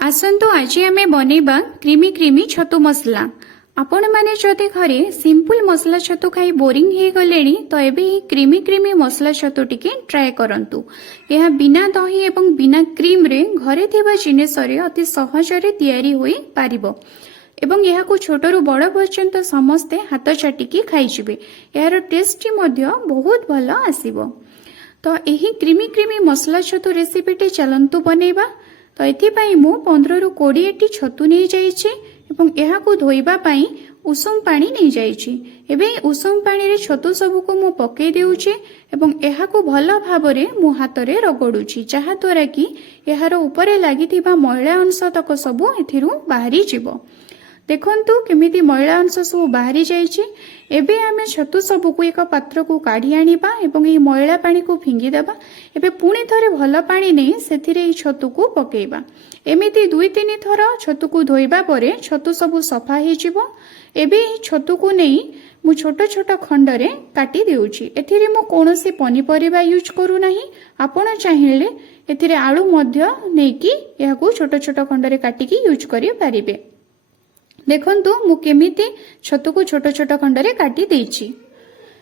आसंतु आज आमे बनेबा क्रीमी क्रीमी छतु मसला। आपण माने जदि घरे सिंपल मसला छतु खाई बोरिंग हे गलेनी तो एबे ही क्रीमी क्रीमी मसला छतु टिके ट्राई करंतु। यह बिना दही एवं बिना क्रीम रे घरे थिबा जिनिस रे अति सहज रे तयारी होई पारिबो एवं यह को छोटरू बड़ पर्यंत समस्ते हाथ चाटिकी खाइजिबे। यार टेस्ट मध्य बहुत भल आसीबो। तो यही क्रीमी क्रीमी मसला छतु रेसिपीटी चलंतु बनेबा। तो एथिपाई मु 15 रु 20 टी छतु नहीं जाइछि एवं यहा को धोइबा पई उषुम पानी नहीं जाइछि। एबे उषुम पानी रे छतु सब को मु पके देउछि एवं यहा को भल भाबरे मु हाथ रे रगडुछि, जहा द्वारा कि यार ऊपर लागिथिबा मैला अंश तक सब एथिरु बाहरी जिवो। देखंतु केमिति मैला अंश सब बाहरी जाइछि। एबे आमे छतु सब को एक पात्र को काढी आनिबा एवं एही मैला पानी को फिंगी देबा। एबे पुणी थरे भल पानी नै सेथिरे एही छतु को पकेइबा। एमिति 2-3 थर छतु को धोइबा परे छतु सब सफा हे जिवो। एबे एही छतु को नै मु छोट छोट खंड रे काटी देउछि। एथिरे मु कोनोसी पनिपरिबा यूज करू नाही। आपण चाहिले एथिरे आलू मध्य नै कि एहा को छोट छोट खंड रे काटी की यूज करि पारिबे। देखंतु मु केमिति छतु को छोट छोट खंड रे काटी देछि।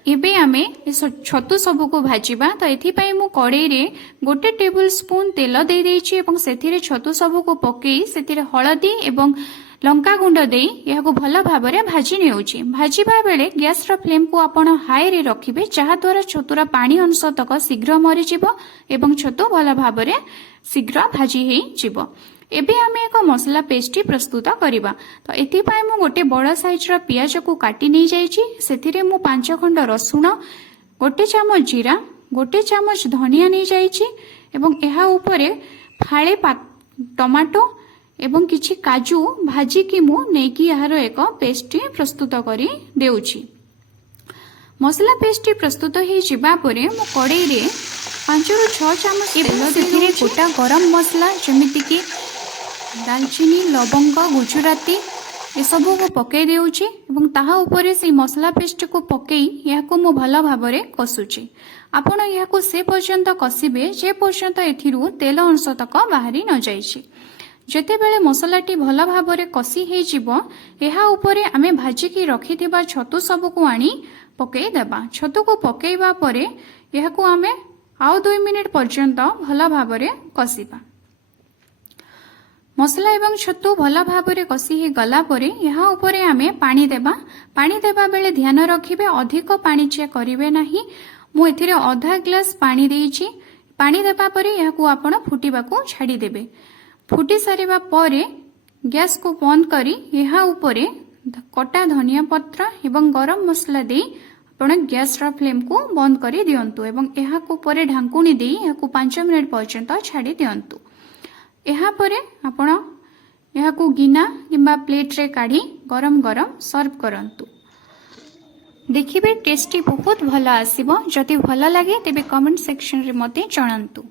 एबे आमे छतु सब को भाजिबा। तो एथि पई मु कड़ाई रे 1 टेबल स्पून तेल दे देछि एवं सेथिरे छतु सब को पकेई सेथिरे हळदी एवं लंका गुंड देई यह को भल भाबरे भाजी नेउछि। भाजिबा बेले गैस रो फ्लेम को आपण हाई रे रखिबे, जहा द्वारा छतुरा पानी अंश तक शीघ्र मरि जिवो एवं छतु भल भाबरे शीघ्र भाजी हेई जिवो। एबे आमे एक मसला पेस्ट प्रस्तुत करिबा। तो एथि पई मु गोटे बड़ साइज रो पियाज को काटी नै जाइछि। सेथिरे मु 5 खंड रसुण, 1 चामच जीरा, 1 चामच धनिया नै जाइछि एवं एहा ऊपरे फाळे टमाटो एवं किछि काजू भाजी की मु नै कि यार एक पेस्ट प्रस्तुत करी देउछि। मसला पेस्ट प्रस्तुत हे जिबा परे मु कड़ाई रे 5 रु 6 चामच तेल देथिरे गोटा गरम मसला जेमिति कि दालचीनी, लवंग, गुजराती ए सब को पके देउछि एवं ताहा ऊपर से मसला पेस्ट को पकेई या को मु भल भाबरे कसुछि। आपण या को से पर्यंत कसिबे जे पर्यंत एथिरु तेल अंश तक बाहरी न जाइछि। जेते बेले मसलाटी भल भाबरे कसी हे जिवो, एहा ऊपर आमे भाजी की रखिथिबा छतु सब को आनी पकेई देबा। छतु को पकेइबा परे एहा को आमे आउ 2 मिनिट पर्यंत भल भाबरे कसिबा। मसला एवं छतु भल भाबरे कसी हे गला परे यहाँ ऊपर आमे पानी देबा। पानी देबा बेले ध्यान रखिबे अधिक पानी चे करिवे नाही। मु एथिरे आधा ग्लास पानी देइछि। पानी देबा परे यहाँ को आपण फुटीबा को छाडी देबे। फुटी सारिबा परे गैस को बंद करी यहाँ ऊपर कटा धनिया पत्र एवं गरम मसला दे आपण गैस रा फ्लेम को बंद करी दियंतु एवं यहाँ को परे ढांकुनी दे यहाँ को 5 मिनिट पर्यंत छाडी दियंतु। यहाँ परे आपण यहाँ को गिना किंबा प्लेट रे काढ़ी गरम गरम सर्व करंतु। देखिबे टेस्टी बहुत भल आसीबो। जदि भल लागे तेबे कमेंट सेक्शन रे मते जणांतु।